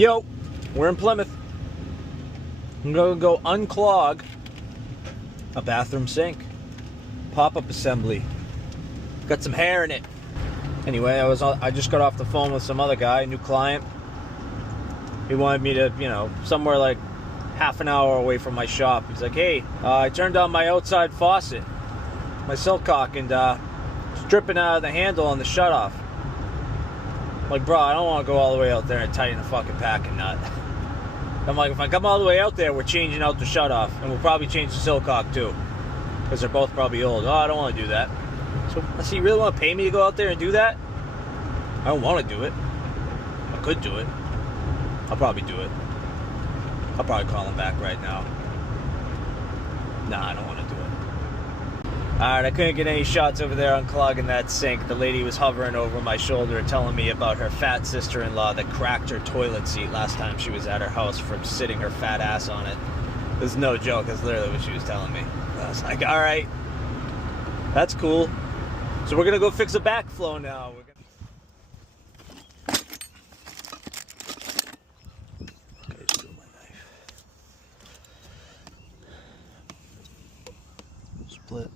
Yo, we're in Plymouth. I'm gonna go unclog a bathroom sink. Pop-up assembly. Got some hair in it. Anyway, I just got off the phone with some other guy, a new client. He wanted me to, somewhere like half an hour away from my shop. He's like, hey, I turned on my outside faucet, my silcock, and it's dripping out of the handle on the shutoff. I'm like, bro, I don't want to go all the way out there and tighten a fucking packing nut. I'm like, if I come all the way out there, we're changing out the shutoff, and we'll probably change the silcock too, because they're both probably old. Oh, I don't want to do that. So you really want to pay me to go out there and do that? I don't want to do it. I could do it. I'll probably do it. I'll probably call him back right now. Nah, I don't want to do it. Alright, I couldn't get any shots over there unclogging that sink. The lady was hovering over my shoulder telling me about her fat sister-in-law that cracked her toilet seat last time she was at her house from sitting her fat ass on it. There's no joke. That's literally what she was telling me. I was like, alright. That's cool. So we're going to go fix a backflow now. Split.